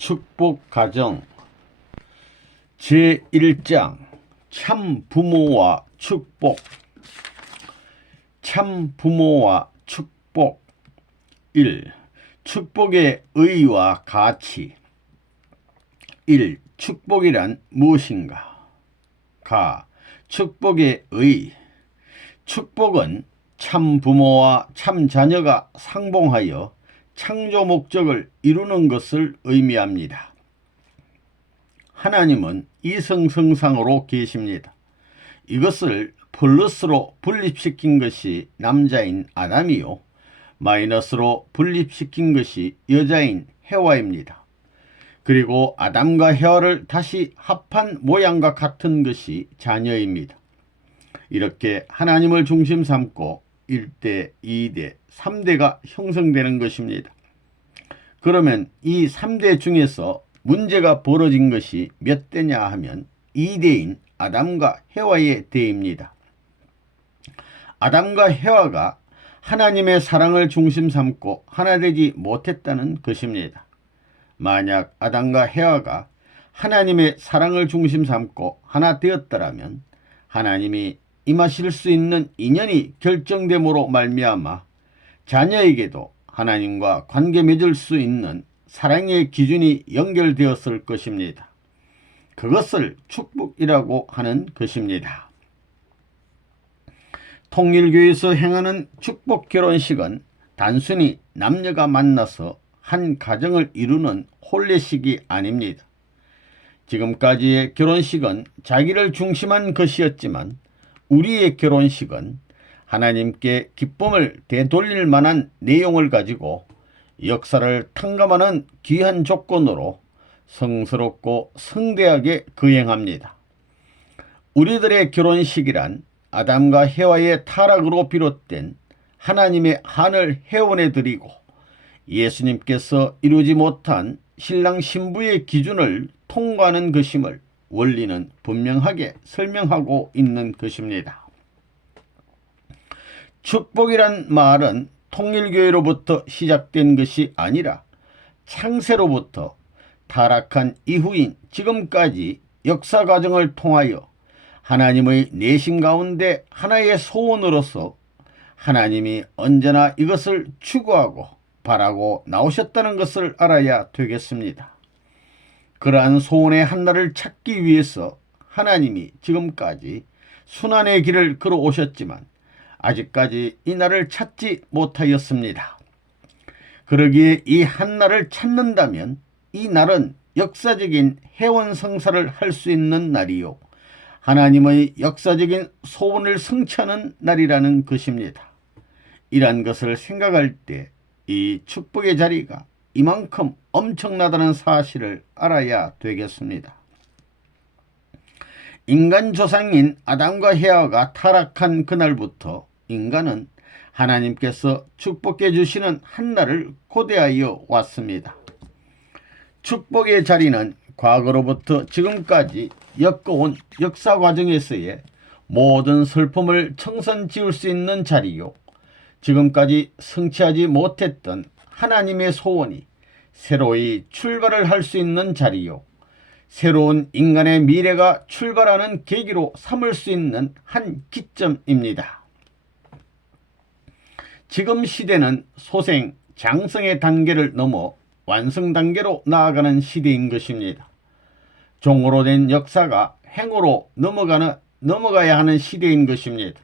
축복가정 제1장 참부모와 축복. 참부모와 축복. 1. 축복의 의의와 가치. 1. 축복이란 무엇인가? 가. 축복의 의의. 축복은 참부모와 참자녀가 상봉하여 창조 목적을 이루는 것을 의미합니다. 하나님은 이성성상으로 계십니다. 이것을 플러스로 분립시킨 것이 남자인 아담이요, 마이너스로 분립시킨 것이 여자인 해와입니다. 그리고 아담과 해와를 다시 합한 모양과 같은 것이 자녀입니다. 이렇게 하나님을 중심 삼고 1대, 2대, 3대가 형성되는 것입니다. 그러면 이 3대 중에서 문제가 벌어진 것이 몇 대냐 하면 2대인 아담과 해와의 대입니다. 아담과 해와가 하나님의 사랑을 중심 삼고 하나 되지 못했다는 것입니다. 만약 아담과 해와가 하나님의 사랑을 중심 삼고 하나 되었더라면 하나님이 임하실 수 있는 인연이 결정됨으로 말미암아 자녀에게도 하나님과 관계 맺을 수 있는 사랑의 기준이 연결되었을 것입니다. 그것을 축복이라고 하는 것입니다. 통일교에서 행하는 축복 결혼식은 단순히 남녀가 만나서 한 가정을 이루는 혼례식이 아닙니다. 지금까지의 결혼식은 자기를 중심한 것이었지만 우리의 결혼식은 하나님께 기쁨을 되돌릴 만한 내용을 가지고 역사를 탕감하는 귀한 조건으로 성스럽고 성대하게 거행합니다. 우리들의 결혼식이란 아담과 해와의 타락으로 비롯된 하나님의 한을 회원해 드리고 예수님께서 이루지 못한 신랑 신부의 기준을 통과하는 것임을 원리는 분명하게 설명하고 있는 것입니다. 축복이란 말은 통일교회로부터 시작된 것이 아니라 창세로부터 타락한 이후인 지금까지 역사 과정을 통하여 하나님의 내심 가운데 하나의 소원으로서 하나님이 언제나 이것을 추구하고 바라고 나오셨다는 것을 알아야 되겠습니다. 그러한 소원의 한나를 찾기 위해서 하나님이 지금까지 순환의 길을 걸어오셨지만 아직까지 이 날을 찾지 못하였습니다. 그러기에 이 한나를 찾는다면 이 날은 역사적인 해원성사를 할 수 있는 날이요, 하나님의 역사적인 소원을 성취하는 날이라는 것입니다. 이러한 것을 생각할 때 이 축복의 자리가 이만큼 엄청나다는 사실을 알아야 되겠습니다. 인간 조상인 아담과 해와가 타락한 그날부터 인간은 하나님께서 축복해 주시는 한날을 고대하여 왔습니다. 축복의 자리는 과거로부터 지금까지 엮어온 역사 과정에서의 모든 슬픔을 청산 지을 수 있는 자리요, 지금까지 성취하지 못했던 하나님의 소원이 새로이 출발을 할 수 있는 자리요, 새로운 인간의 미래가 출발하는 계기로 삼을 수 있는 한 기점입니다. 지금 시대는 소생, 장성의 단계를 넘어 완성 단계로 나아가는 시대인 것입니다. 종으로 된 역사가 행으로 넘어가야 하는 시대인 것입니다.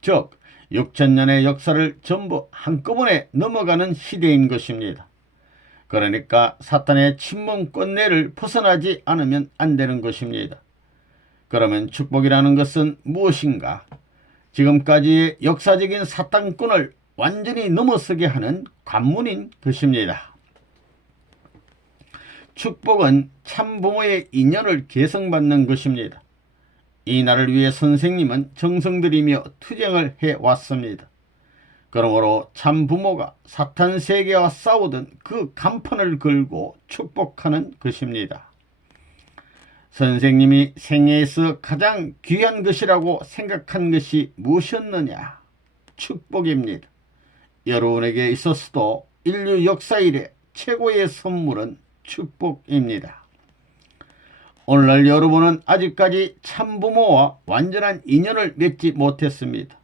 즉 6000년의 역사를 전부 한꺼번에 넘어가는 시대인 것입니다. 그러니까 사탄의 침묵권내를 벗어나지 않으면 안 되는 것입니다. 그러면 축복이라는 것은 무엇인가? 지금까지의 역사적인 사탄권을 완전히 넘어서게 하는 관문인 것입니다. 축복은 참부모의 인연을 계승받는 것입니다. 이 날을 위해 선생님은 정성 들이며 투쟁을 해왔습니다. 그러므로 참부모가 사탄 세계와 싸우던 그 간판을 걸고 축복하는 것입니다. 선생님이 생애에서 가장 귀한 것이라고 생각한 것이 무엇이었느냐? 축복입니다. 여러분에게 있어서도 인류 역사 이래 최고의 선물은 축복입니다. 오늘날 여러분은 아직까지 참부모와 완전한 인연을 맺지 못했습니다.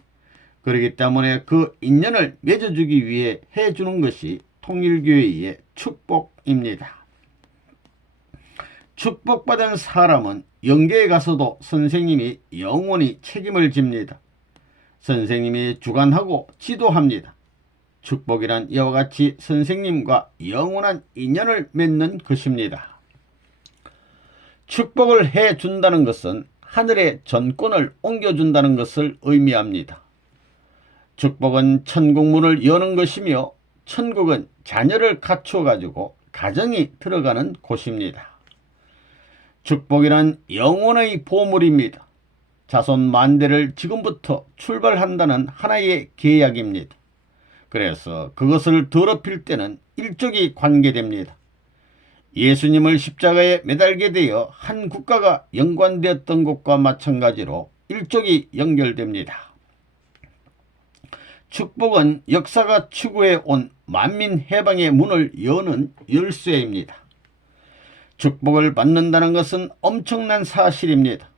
그렇기 때문에 그 인연을 맺어주기 위해 해주는 것이 통일교회의 축복입니다. 축복받은 사람은 영계에 가서도 선생님이 영원히 책임을 집니다. 선생님이 주관하고 지도합니다. 축복이란 이와 같이 선생님과 영원한 인연을 맺는 것입니다. 축복을 해준다는 것은 하늘의 전권을 옮겨준다는 것을 의미합니다. 축복은 천국문을 여는 것이며 천국은 자녀를 갖추어 가지고 가정이 들어가는 곳입니다. 축복이란 영혼의 보물입니다. 자손 만대를 지금부터 출발한다는 하나의 계약입니다. 그래서 그것을 더럽힐 때는 일족이 관계됩니다. 예수님을 십자가에 매달게 되어 한 국가가 연관되었던 것과 마찬가지로 일족이 연결됩니다. 축복은 역사가 추구해 온 만민 해방의 문을 여는 열쇠입니다. 축복을 받는다는 것은 엄청난 사실입니다.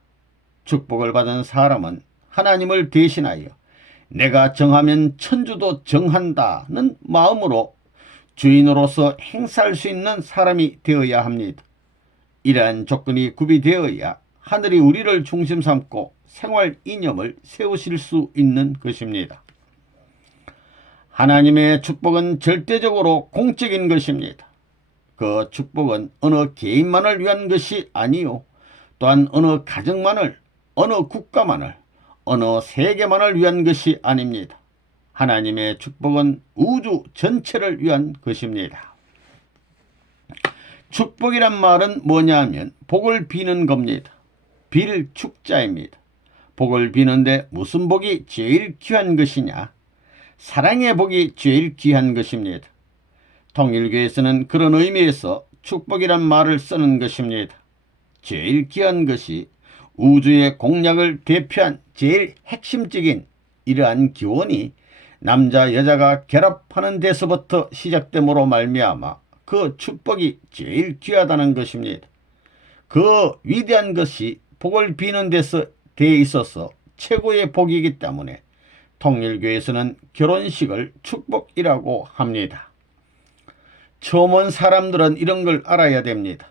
축복을 받은 사람은 하나님을 대신하여 내가 정하면 천주도 정한다는 마음으로 주인으로서 행사할 수 있는 사람이 되어야 합니다. 이러한 조건이 구비되어야 하늘이 우리를 중심 삼고 생활 이념을 세우실 수 있는 것입니다. 하나님의 축복은 절대적으로 공적인 것입니다. 그 축복은 어느 개인만을 위한 것이 아니요 또한 어느 가정만을, 어느 국가만을, 어느 세계만을 위한 것이 아닙니다. 하나님의 축복은 우주 전체를 위한 것입니다. 축복이란 말은 뭐냐 하면 복을 비는 겁니다. 빌 축자입니다. 복을 비는데 무슨 복이 제일 귀한 것이냐? 사랑의 복이 제일 귀한 것입니다. 통일교에서는 그런 의미에서 축복이란 말을 쓰는 것입니다. 제일 귀한 것이 우주의 공약을 대표한 제일 핵심적인 이러한 기원이 남자 여자가 결합하는 데서부터 시작됨으로 말미암아 그 축복이 제일 귀하다는 것입니다. 그 위대한 것이 복을 비는 데서 돼 있어서 최고의 복이기 때문에 통일교에서는 결혼식을 축복이라고 합니다. 처음 온 사람들은 이런 걸 알아야 됩니다.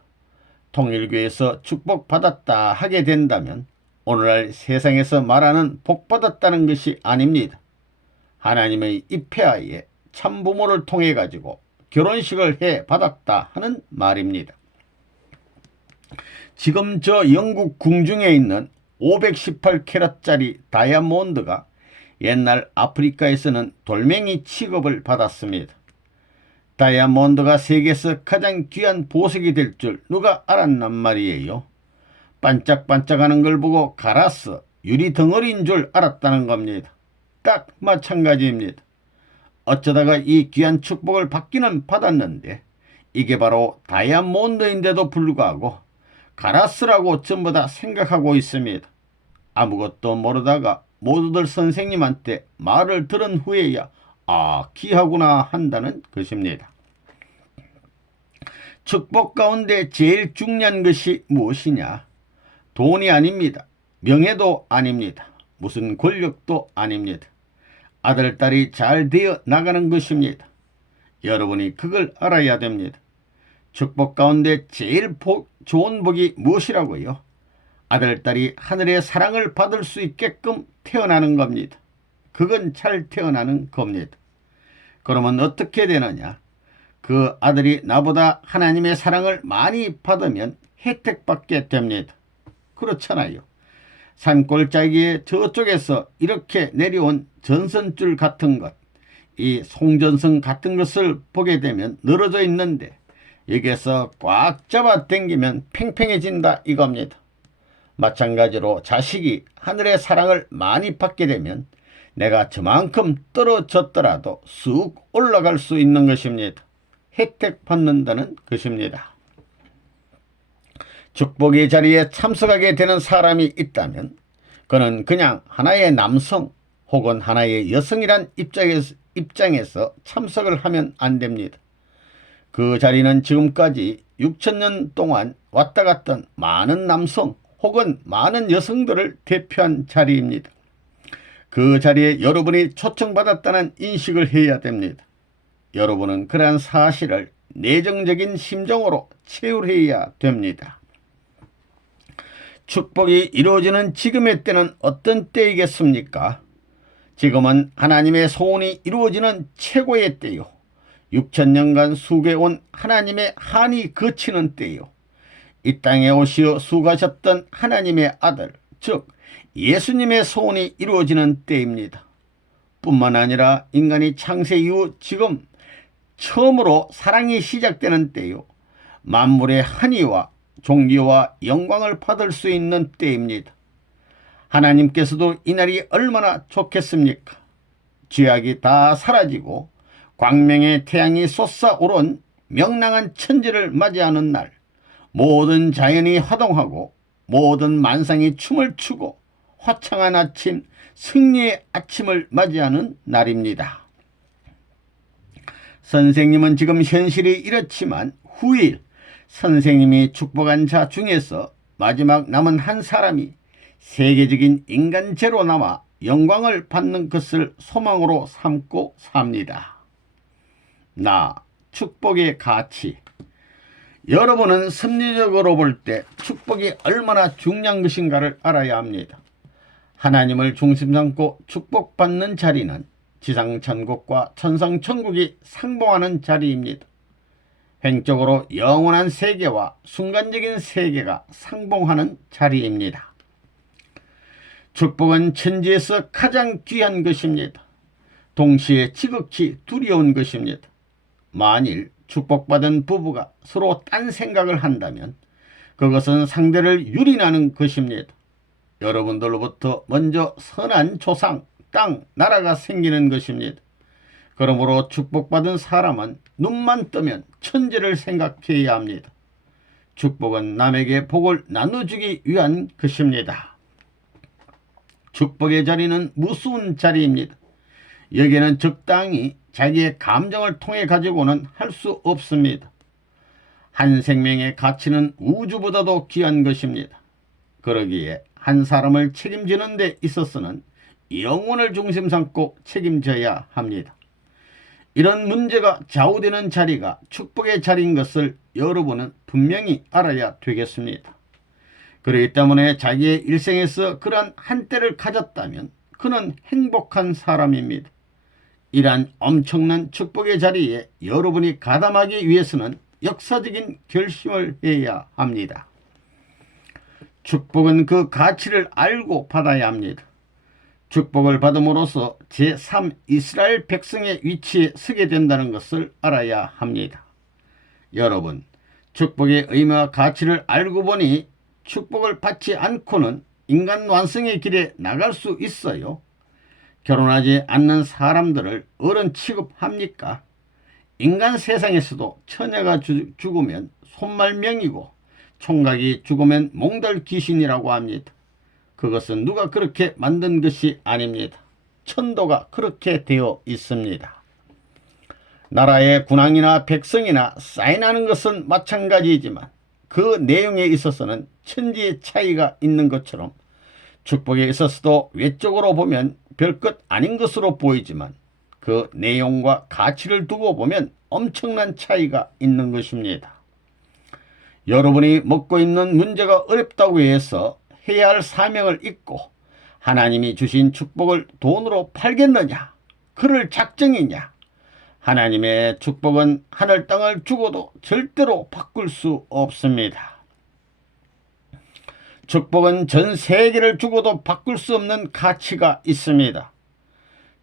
통일교에서 축복받았다 하게 된다면 오늘날 세상에서 말하는 복받았다는 것이 아닙니다. 하나님의 입회하에 참부모를 통해 가지고 결혼식을 해 받았다 하는 말입니다. 지금 저 영국 궁중에 있는 518캐럿짜리 다이아몬드가 옛날 아프리카에서는 돌멩이 취급을 받았습니다. 다이아몬드가 세계에서 가장 귀한 보석이 될 줄 누가 알았단 말이에요. 반짝반짝하는 걸 보고 가라스, 유리 덩어리인 줄 알았다는 겁니다. 딱 마찬가지입니다. 어쩌다가 이 귀한 축복을 받기는 받았는데 이게 바로 다이아몬드인데도 불구하고 가라스라고 전부 다 생각하고 있습니다. 아무것도 모르다가 모두들 선생님한테 말을 들은 후에야 귀하구나 한다는 것입니다. 축복 가운데 제일 중요한 것이 무엇이냐? 돈이 아닙니다. 명예도 아닙니다. 무슨 권력도 아닙니다. 아들, 딸이 잘 되어 나가는 것입니다. 여러분이 그걸 알아야 됩니다. 축복 가운데 제일 좋은 복이 무엇이라고요? 아들, 딸이 하늘의 사랑을 받을 수 있게끔 태어나는 겁니다. 그건 잘 태어나는 겁니다. 그러면 어떻게 되느냐? 그 아들이 나보다 하나님의 사랑을 많이 받으면 혜택받게 됩니다. 그렇잖아요. 산골짜기에 저쪽에서 이렇게 내려온 전선줄 같은 것, 이 송전선 같은 것을 보게 되면 늘어져 있는데 여기에서 꽉 잡아 당기면 팽팽해진다 이겁니다. 마찬가지로 자식이 하늘의 사랑을 많이 받게 되면 내가 저만큼 떨어졌더라도 쑥 올라갈 수 있는 것입니다. 혜택 받는다는 것입니다. 축복의 자리에 참석하게 되는 사람이 있다면 그는 그냥 하나의 남성 혹은 하나의 여성이란 입장에서 참석을 하면 안 됩니다. 그 자리는 지금까지 6천년 동안 왔다 갔던 많은 남성 혹은 많은 여성들을 대표한 자리입니다. 그 자리에 여러분이 초청받았다는 인식을 해야 됩니다. 여러분은 그러한 사실을 내정적인 심정으로 체울해야 됩니다. 축복이 이루어지는 지금의 때는 어떤 때이겠습니까? 지금은 하나님의 소원이 이루어지는 최고의 때요. 6천년간 수고해온 하나님의 한이 그치는 때요. 이 땅에 오시어 수고하셨던 하나님의 아들, 즉 예수님의 소원이 이루어지는 때입니다. 뿐만 아니라 인간이 창세 이후 지금 처음으로 사랑이 시작되는 때요. 만물의 한의와 존귀와 영광을 받을 수 있는 때입니다. 하나님께서도 이날이 얼마나 좋겠습니까? 죄악이 다 사라지고 광명의 태양이 솟아오른 명랑한 천지를 맞이하는 날, 모든 자연이 화동하고 모든 만상이 춤을 추고 화창한 아침, 승리의 아침을 맞이하는 날입니다. 선생님은 지금 현실이 이렇지만 후일 선생님이 축복한 자 중에서 마지막 남은 한 사람이 세계적인 인간죄로 남아 영광을 받는 것을 소망으로 삼고 삽니다. 나, 축복의 가치. 여러분은 섭리적으로 볼 때 축복이 얼마나 중요한 것인가를 알아야 합니다. 하나님을 중심 삼고 축복받는 자리는 지상천국과 천상천국이 상봉하는 자리입니다. 횡적으로 영원한 세계와 순간적인 세계가 상봉하는 자리입니다. 축복은 천지에서 가장 귀한 것입니다. 동시에 지극히 두려운 것입니다. 만일 축복받은 부부가 서로 딴 생각을 한다면 그것은 상대를 유린하는 것입니다. 여러분들로부터 먼저 선한 조상, 땅, 나라가 생기는 것입니다. 그러므로 축복받은 사람은 눈만 뜨면 천지를 생각해야 합니다. 축복은 남에게 복을 나눠주기 위한 것입니다. 축복의 자리는 무서운 자리입니다. 여기에는 적당히 자기의 감정을 통해 가지고는 할 수 없습니다. 한 생명의 가치는 우주보다도 귀한 것입니다. 그러기에 한 사람을 책임지는 데 있어서는 영혼을 중심 삼고 책임져야 합니다. 이런 문제가 좌우되는 자리가 축복의 자리인 것을 여러분은 분명히 알아야 되겠습니다. 그렇기 때문에 자기의 일생에서 그러한 한때를 가졌다면 그는 행복한 사람입니다. 이러한 엄청난 축복의 자리에 여러분이 가담하기 위해서는 역사적인 결심을 해야 합니다. 축복은 그 가치를 알고 받아야 합니다. 축복을 받음으로써 제3 이스라엘 백성의 위치에 서게 된다는 것을 알아야 합니다. 여러분, 축복의 의미와 가치를 알고 보니 축복을 받지 않고는 인간 완성의 길에 나갈 수 있어요. 결혼하지 않는 사람들을 어른 취급합니까? 인간 세상에서도 처녀가 죽으면 손말명이고 총각이 죽으면 몽달 귀신이라고 합니다. 그것은 누가 그렇게 만든 것이 아닙니다. 천도가 그렇게 되어 있습니다. 나라의 군왕이나 백성이나 사인하는 것은 마찬가지이지만 그 내용에 있어서는 천지의 차이가 있는 것처럼 축복에 있어서도 외적으로 보면 별것 아닌 것으로 보이지만 그 내용과 가치를 두고 보면 엄청난 차이가 있는 것입니다. 여러분이 먹고 있는 문제가 어렵다고 해서 해야 할 사명을 잊고 하나님이 주신 축복을 돈으로 팔겠느냐? 그럴 작정이냐? 하나님의 축복은 하늘 땅을 주고도 절대로 바꿀 수 없습니다. 축복은 전 세계를 주고도 바꿀 수 없는 가치가 있습니다.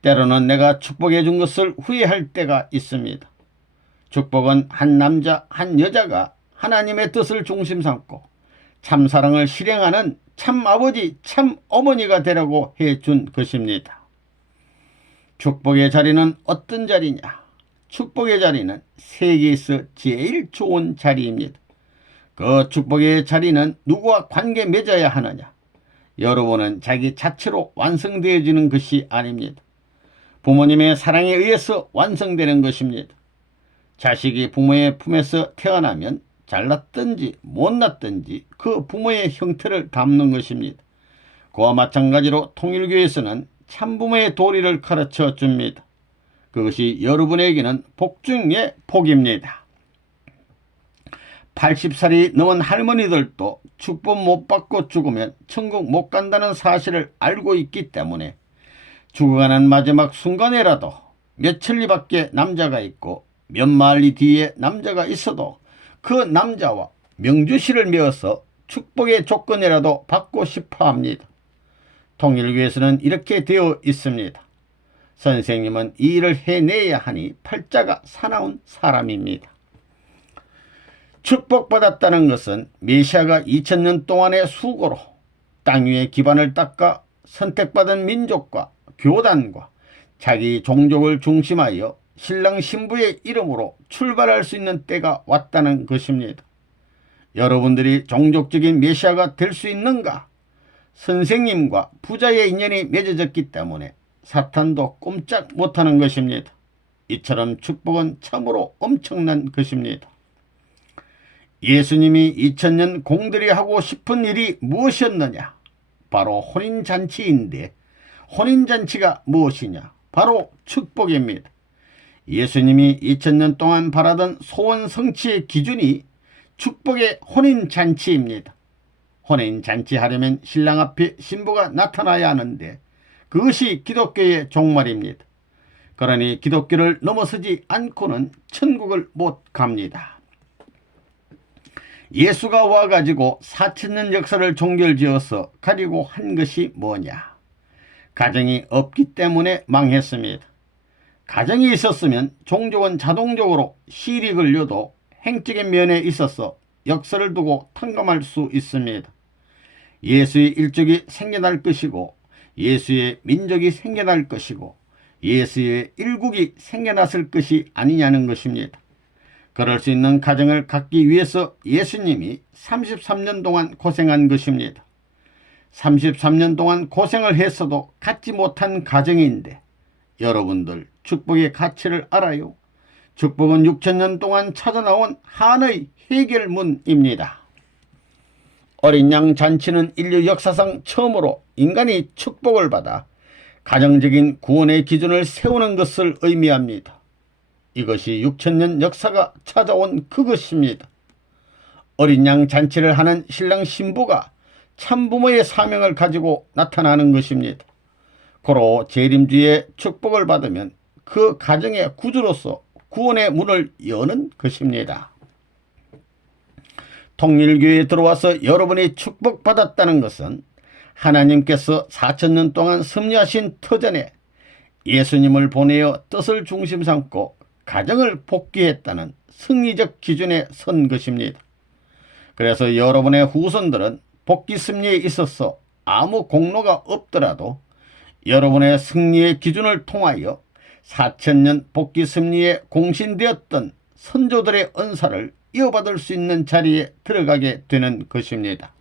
때로는 내가 축복해 준 것을 후회할 때가 있습니다. 축복은 한 남자 한 여자가 하나님의 뜻을 중심 삼고 참 사랑을 실행하는 참 아버지 참 어머니가 되라고 해준 것입니다. 축복의 자리는 어떤 자리냐? 축복의 자리는 세계에서 제일 좋은 자리입니다. 그 축복의 자리는 누구와 관계 맺어야 하느냐? 여러분은 자기 자체로 완성되어지는 것이 아닙니다. 부모님의 사랑에 의해서 완성되는 것입니다. 자식이 부모의 품에서 태어나면 잘났든지 못났든지 그 부모의 형태를 담는 것입니다. 그와 마찬가지로 통일교에서는 참부모의 도리를 가르쳐 줍니다. 그것이 여러분에게는 복 중의 복입니다. 80살이 넘은 할머니들도 축복 못 받고 죽으면 천국 못 간다는 사실을 알고 있기 때문에 죽어가는 마지막 순간에라도 몇 천리 밖에 남자가 있고 몇 마리 뒤에 남자가 있어도 그 남자와 명주실을 메어서 축복의 조건이라도 받고 싶어 합니다. 통일교에서는 이렇게 되어 있습니다. 선생님은 이 일을 해내야 하니 팔자가 사나운 사람입니다. 축복받았다는 것은 메시아가 2000년 동안의 수고로 땅 위에 기반을 닦아 선택받은 민족과 교단과 자기 종족을 중심하여 신랑 신부의 이름으로 출발할 수 있는 때가 왔다는 것입니다. 여러분들이 종족적인 메시아가 될 수 있는가? 선생님과 부자의 인연이 맺어졌기 때문에 사탄도 꼼짝 못하는 것입니다. 이처럼 축복은 참으로 엄청난 것입니다. 예수님이 2000년 공들이 하고 싶은 일이 무엇이었느냐? 바로 혼인잔치인데 혼인잔치가 무엇이냐? 바로 축복입니다. 예수님이 2000년 동안 바라던 소원 성취의 기준이 축복의 혼인잔치입니다. 혼인잔치 하려면 신랑 앞에 신부가 나타나야 하는데 그것이 기독교의 종말입니다. 그러니 기독교를 넘어서지 않고는 천국을 못 갑니다. 예수가 와가지고 4000년 역사를 종결지어서 가지고 한 것이 뭐냐? 가정이 없기 때문에 망했습니다. 가정이 있었으면 종족은 자동적으로 실이 걸려도 행적인 면에 있어서 역사를 두고 탕감할 수 있습니다. 예수의 일족이 생겨날 것이고 예수의 민족이 생겨날 것이고 예수의 일국이 생겨났을 것이 아니냐는 것입니다. 그럴 수 있는 가정을 갖기 위해서 예수님이 33년 동안 고생한 것입니다. 33년 동안 고생을 했어도 갖지 못한 가정인데 여러분들 축복의 가치를 알아요? 축복은 6000년 동안 찾아나온 한의 해결문입니다. 어린 양 잔치는 인류 역사상 처음으로 인간이 축복을 받아 가정적인 구원의 기준을 세우는 것을 의미합니다. 이것이 6000년 역사가 찾아온 그것입니다. 어린 양 잔치를 하는 신랑 신부가 참부모의 사명을 가지고 나타나는 것입니다. 고로 재림주의 축복을 받으면 그 가정의 구주로서 구원의 문을 여는 것입니다. 통일교회에 들어와서 여러분이 축복받았다는 것은 하나님께서 4000년 동안 섭리하신 터전에 예수님을 보내어 뜻을 중심 삼고 가정을 복귀했다는 승리적 기준에 선 것입니다. 그래서 여러분의 후손들은 복귀 승리에 있어서 아무 공로가 없더라도 여러분의 승리의 기준을 통하여 4000년 복귀 승리에 공신되었던 선조들의 은사를 이어받을 수 있는 자리에 들어가게 되는 것입니다.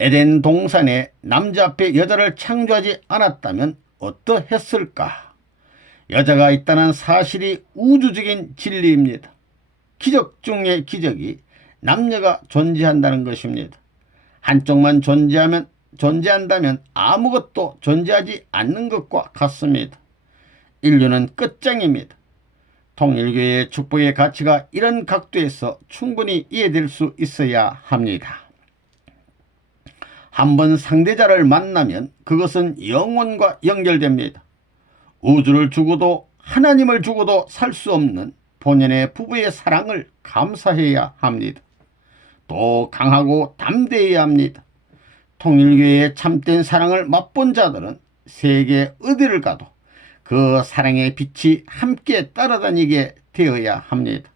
에덴 동산에 남자 앞에 여자를 창조하지 않았다면 어떠했을까? 여자가 있다는 사실이 우주적인 진리입니다. 기적 중의 기적이 남녀가 존재한다는 것입니다. 한쪽만 존재한다면 아무것도 존재하지 않는 것과 같습니다. 인류는 끝장입니다. 통일교회의 축복의 가치가 이런 각도에서 충분히 이해될 수 있어야 합니다. 한번 상대자를 만나면 그것은 영혼과 연결됩니다. 우주를 주고도 하나님을 주고도 살 수 없는 본연의 부부의 사랑을 감사해야 합니다. 또 강하고 담대해야 합니다. 통일교회의 참된 사랑을 맛본 자들은 세계 어디를 가도 그 사랑의 빛이 함께 따라다니게 되어야 합니다.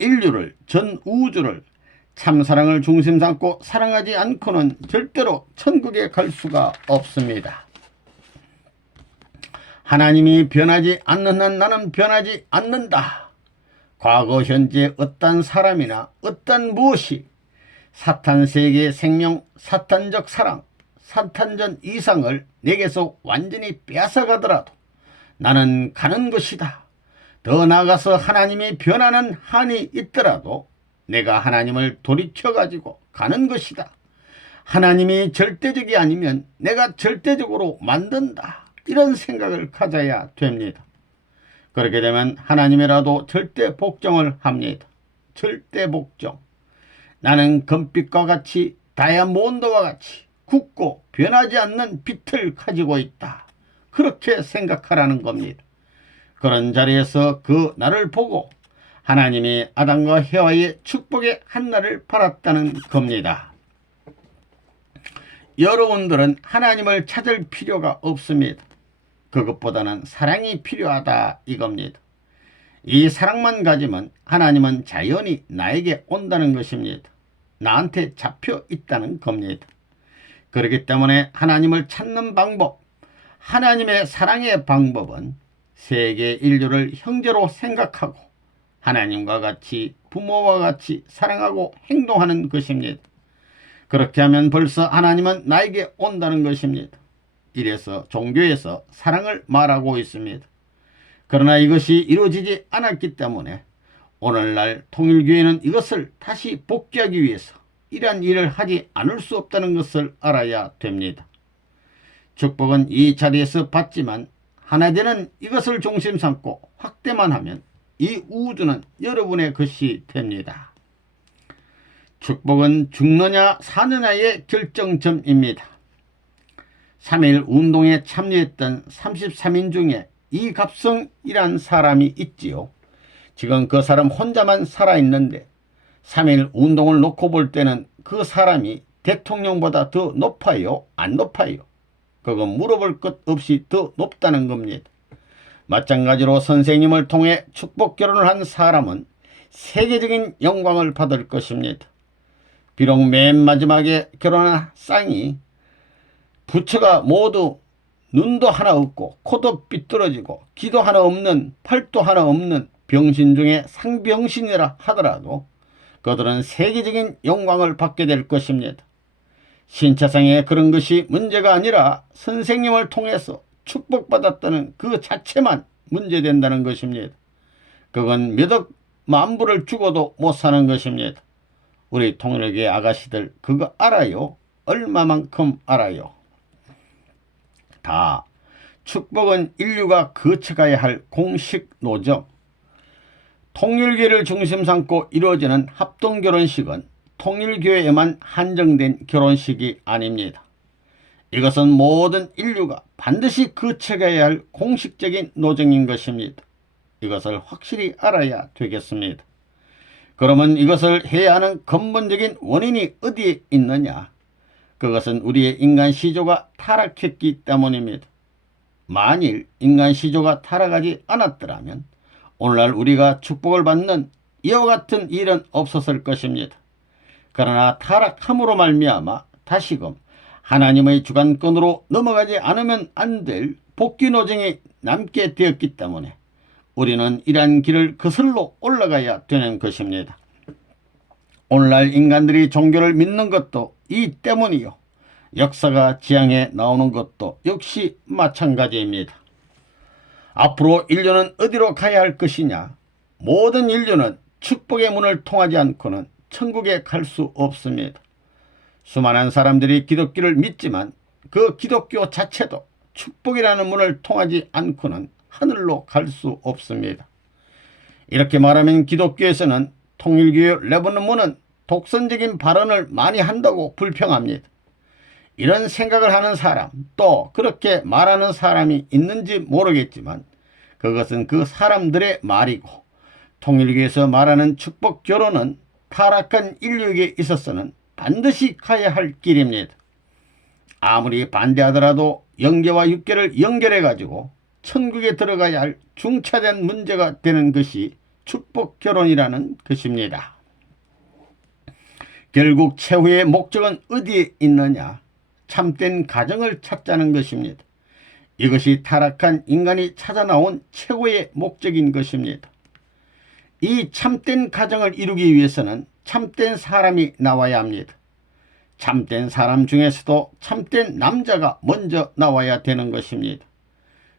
인류를, 전 우주를 참사랑을 중심 삼고 사랑하지 않고는 절대로 천국에 갈 수가 없습니다. 하나님이 변하지 않는 한 나는 변하지 않는다. 과거 현재 어떤 사람이나 어떤 무엇이 사탄 세계의 생명, 사탄적 사랑, 사탄전 이상을 내게서 완전히 빼앗아가더라도 나는 가는 것이다. 더 나아가서 하나님이 변하는 한이 있더라도 내가 하나님을 돌이켜가지고 가는 것이다. 하나님이 절대적이 아니면 내가 절대적으로 만든다. 이런 생각을 가져야 됩니다. 그렇게 되면 하나님이라도 절대 복종을 합니다. 절대 복종. 나는 금빛과 같이 다이아몬드와 같이 굳고 변하지 않는 빛을 가지고 있다. 그렇게 생각하라는 겁니다. 그런 자리에서 그 나를 보고 하나님이 아담과 해와의 축복의 한날을 바랐다는 겁니다. 여러분들은 하나님을 찾을 필요가 없습니다. 그것보다는 사랑이 필요하다 이겁니다. 이 사랑만 가지면 하나님은 자연히 나에게 온다는 것입니다. 나한테 잡혀 있다는 겁니다. 그렇기 때문에 하나님을 찾는 방법, 하나님의 사랑의 방법은 세계 인류를 형제로 생각하고 하나님과 같이 부모와 같이 사랑하고 행동하는 것입니다. 그렇게 하면 벌써 하나님은 나에게 온다는 것입니다. 이래서 종교에서 사랑을 말하고 있습니다. 그러나 이것이 이루어지지 않았기 때문에 오늘날 통일교회는 이것을 다시 복귀하기 위해서 이러한 일을 하지 않을 수 없다는 것을 알아야 됩니다. 축복은 이 자리에서 받지만 하나 되는 이것을 중심 삼고 확대만 하면 이 우주는 여러분의 것이 됩니다. 축복은 죽느냐 사느냐의 결정점입니다. 3.1 운동에 참여했던 33인 중에 이갑성이란 사람이 있지요. 지금 그 사람 혼자만 살아있는데 3.1 운동을 놓고 볼 때는 그 사람이 대통령보다 더 높아요? 안 높아요? 그건 물어볼 것 없이 더 높다는 겁니다. 마찬가지로 선생님을 통해 축복 결혼을 한 사람은 세계적인 영광을 받을 것입니다. 비록 맨 마지막에 결혼한 쌍이 부처가 모두 눈도 하나 없고 코도 삐뚤어지고 귀도 하나 없는 팔도 하나 없는 병신 중에 상병신이라 하더라도 그들은 세계적인 영광을 받게 될 것입니다. 신차상에 그런 것이 문제가 아니라 선생님을 통해서 축복받았다는 그 자체만 문제된다는 것입니다. 그건 몇억 만불을 주고도 못 사는 것입니다. 우리 통일교회 아가씨들 그거 알아요? 얼마만큼 알아요? 다 축복은 인류가 거쳐가야 할 공식 노정. 통일교회를 중심 삼고 이루어지는 합동결혼식은 통일교회에만 한정된 결혼식이 아닙니다. 이것은 모든 인류가 반드시 거쳐가야 할 공식적인 노정인 것입니다. 이것을 확실히 알아야 되겠습니다. 그러면 이것을 해야 하는 근본적인 원인이 어디에 있느냐? 그것은 우리의 인간 시조가 타락했기 때문입니다. 만일 인간 시조가 타락하지 않았더라면 오늘날 우리가 축복을 받는 이와 같은 일은 없었을 것입니다. 그러나 타락함으로 말미암아 다시금 하나님의 주관권으로 넘어가지 않으면 안 될 복귀 노정이 남게 되었기 때문에 우리는 이러한 길을 거슬러 올라가야 되는 것입니다. 오늘날 인간들이 종교를 믿는 것도 이 때문이요. 역사가 지향해 나오는 것도 역시 마찬가지입니다. 앞으로 인류는 어디로 가야 할 것이냐? 모든 인류는 축복의 문을 통하지 않고는 천국에 갈 수 없습니다. 수많은 사람들이 기독교를 믿지만 그 기독교 자체도 축복이라는 문을 통하지 않고는 하늘로 갈 수 없습니다. 이렇게 말하면 기독교에서는 통일교회 레버넌문은 독선적인 발언을 많이 한다고 불평합니다. 이런 생각을 하는 사람, 또 그렇게 말하는 사람이 있는지 모르겠지만 그것은 그 사람들의 말이고 통일교에서 말하는 축복 결혼은 타락한 인류에게 있어서는 반드시 가야 할 길입니다. 아무리 반대하더라도 영계와 육계를 연결해 가지고 천국에 들어가야 할 중차대한 문제가 되는 것이 축복 결혼이라는 것입니다. 결국 최후의 목적은 어디에 있느냐? 참된 가정을 찾자는 것입니다. 이것이 타락한 인간이 찾아 나온 최고의 목적인 것입니다. 이 참된 가정을 이루기 위해서는 참된 사람이 나와야 합니다. 참된 사람 중에서도 참된 남자가 먼저 나와야 되는 것입니다.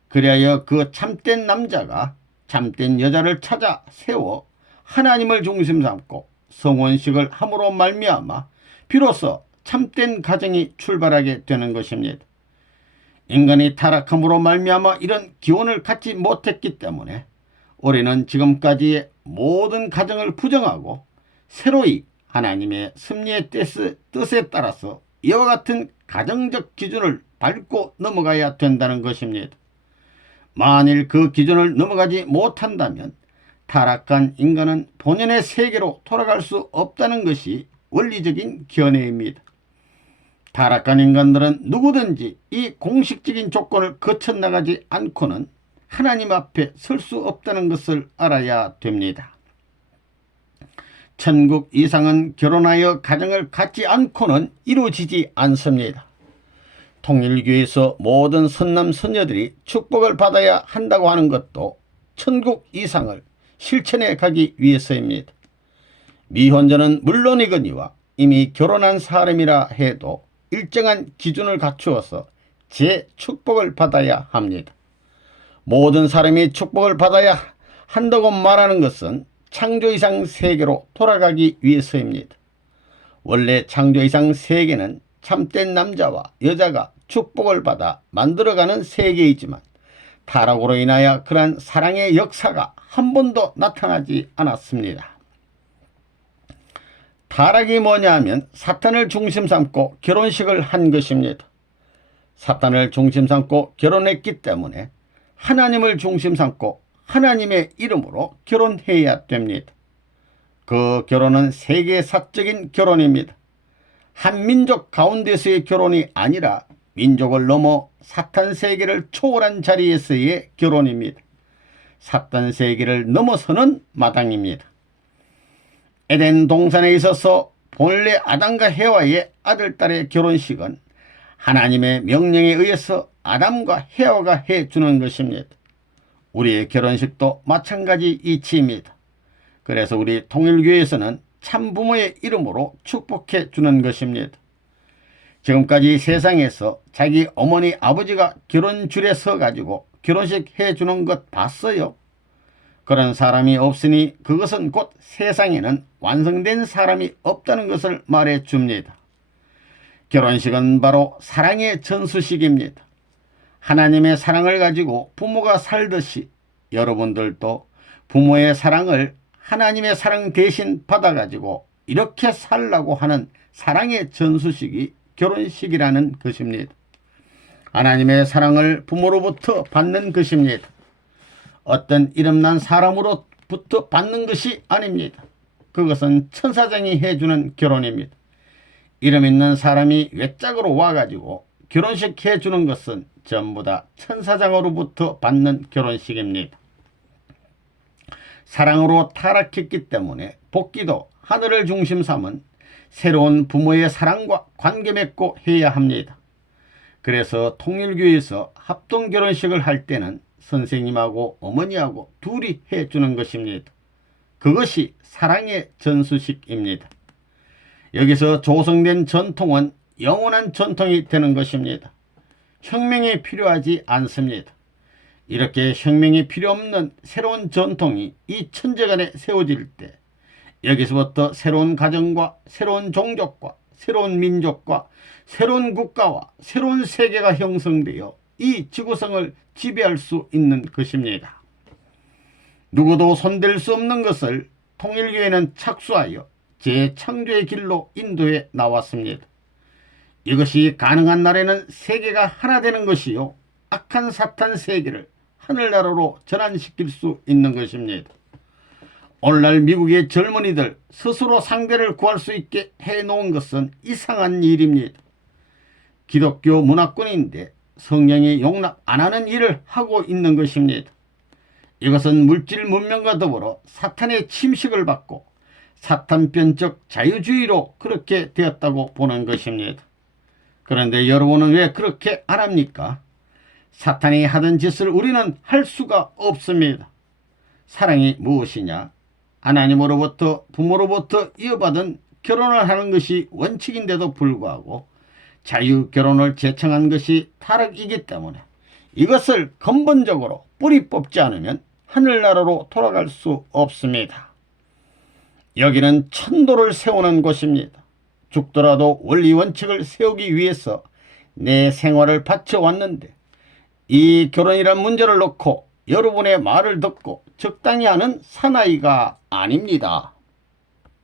그리하여 그 참된 남자가 참된 여자를 찾아 세워 하나님을 중심 삼고 성혼식을 함으로 말미암아 비로소 참된 가정이 출발하게 되는 것입니다. 인간이 타락함으로 말미암아 이런 기원을 갖지 못했기 때문에 우리는 지금까지의 모든 가정을 부정하고 새로이 하나님의 섭리의 뜻에 따라서 이와 같은 가정적 기준을 밟고 넘어가야 된다는 것입니다. 만일 그 기준을 넘어가지 못한다면 타락한 인간은 본연의 세계로 돌아갈 수 없다는 것이 원리적인 견해입니다. 타락한 인간들은 누구든지 이 공식적인 조건을 거쳐나가지 않고는 하나님 앞에 설 수 없다는 것을 알아야 됩니다. 천국 이상은 결혼하여 가정을 갖지 않고는 이루어지지 않습니다. 통일교에서 모든 선남 선녀들이 축복을 받아야 한다고 하는 것도 천국 이상을 실천해 가기 위해서입니다. 미혼자는 물론이거니와 이미 결혼한 사람이라 해도 일정한 기준을 갖추어서 재축복을 받아야 합니다. 모든 사람이 축복을 받아야 한다고 말하는 것은 창조 이상 세계로 돌아가기 위해서입니다. 원래 창조 이상 세계는 참된 남자와 여자가 축복을 받아 만들어가는 세계이지만 타락으로 인하여 그러한 사랑의 역사가 한 번도 나타나지 않았습니다. 타락이 뭐냐 하면 사탄을 중심 삼고 결혼식을 한 것입니다. 사탄을 중심 삼고 결혼했기 때문에 하나님을 중심 삼고 하나님의 이름으로 결혼해야 됩니다. 그 결혼은 세계사적인 결혼입니다. 한 민족 가운데서의 결혼이 아니라 민족을 넘어 사탄 세계를 초월한 자리에서의 결혼입니다. 사탄 세계를 넘어서는 마당입니다. 에덴 동산에 있어서 본래 아담과 헤와의 아들딸의 결혼식은 하나님의 명령에 의해서 아담과 헤와가 해주는 것입니다. 우리의 결혼식도 마찬가지 이치입니다. 그래서 우리 통일교에서는 참부모의 이름으로 축복해 주는 것입니다. 지금까지 세상에서 자기 어머니 아버지가 결혼줄에 서가지고 결혼식 해주는 것 봤어요? 그런 사람이 없으니 그것은 곧 세상에는 완성된 사람이 없다는 것을 말해 줍니다. 결혼식은 바로 사랑의 전수식입니다. 하나님의 사랑을 가지고 부모가 살듯이 여러분들도 부모의 사랑을 하나님의 사랑 대신 받아가지고 이렇게 살라고 하는 사랑의 전수식이 결혼식이라는 것입니다. 하나님의 사랑을 부모로부터 받는 것입니다. 어떤 이름난 사람으로부터 받는 것이 아닙니다. 그것은 천사장이 해주는 결혼입니다. 이름 있는 사람이 외짝으로 와가지고 결혼식 해주는 것은 전부 다 천사장으로부터 받는 결혼식입니다. 사랑으로 타락했기 때문에 복귀도 하늘을 중심 삼은 새로운 부모의 사랑과 관계 맺고 해야 합니다. 그래서 통일교에서 합동결혼식을 할 때는 선생님하고 어머니하고 둘이 해주는 것입니다. 그것이 사랑의 전수식입니다. 여기서 조성된 전통은 영원한 전통이 되는 것입니다. 혁명이 필요하지 않습니다. 이렇게 혁명이 필요 없는 새로운 전통이 이 천재간에 세워질 때 여기서부터 새로운 가정과 새로운 종족과 새로운 민족과 새로운 국가와 새로운 세계가 형성되어 이 지구상을 지배할 수 있는 것입니다. 누구도 손댈 수 없는 것을 통일교회는 착수하여 재창조의 길로 인도해 나왔습니다. 이것이 가능한 날에는 세계가 하나 되는 것이요 악한 사탄 세계를 하늘나라로 전환시킬 수 있는 것입니다. 오늘날 미국의 젊은이들 스스로 상대를 구할 수 있게 해놓은 것은 이상한 일입니다. 기독교 문화권인데 성령이 용납 안 하는 일을 하고 있는 것입니다. 이것은 물질 문명과 더불어 사탄의 침식을 받고 사탄편적 자유주의로 그렇게 되었다고 보는 것입니다. 그런데 여러분은 왜 그렇게 안 합니까? 사탄이 하던 짓을 우리는 할 수가 없습니다. 사랑이 무엇이냐? 하나님으로부터 부모로부터 이어받은 결혼을 하는 것이 원칙인데도 불구하고 자유결혼을 제청한 것이 타락이기 때문에 이것을 근본적으로 뿌리 뽑지 않으면 하늘나라로 돌아갈 수 없습니다. 여기는 천도를 세우는 곳입니다. 죽더라도 원리 원칙을 세우기 위해서 내 생활을 바쳐왔는데 이 결혼이란 문제를 놓고 여러분의 말을 듣고 적당히 하는 사나이가 아닙니다.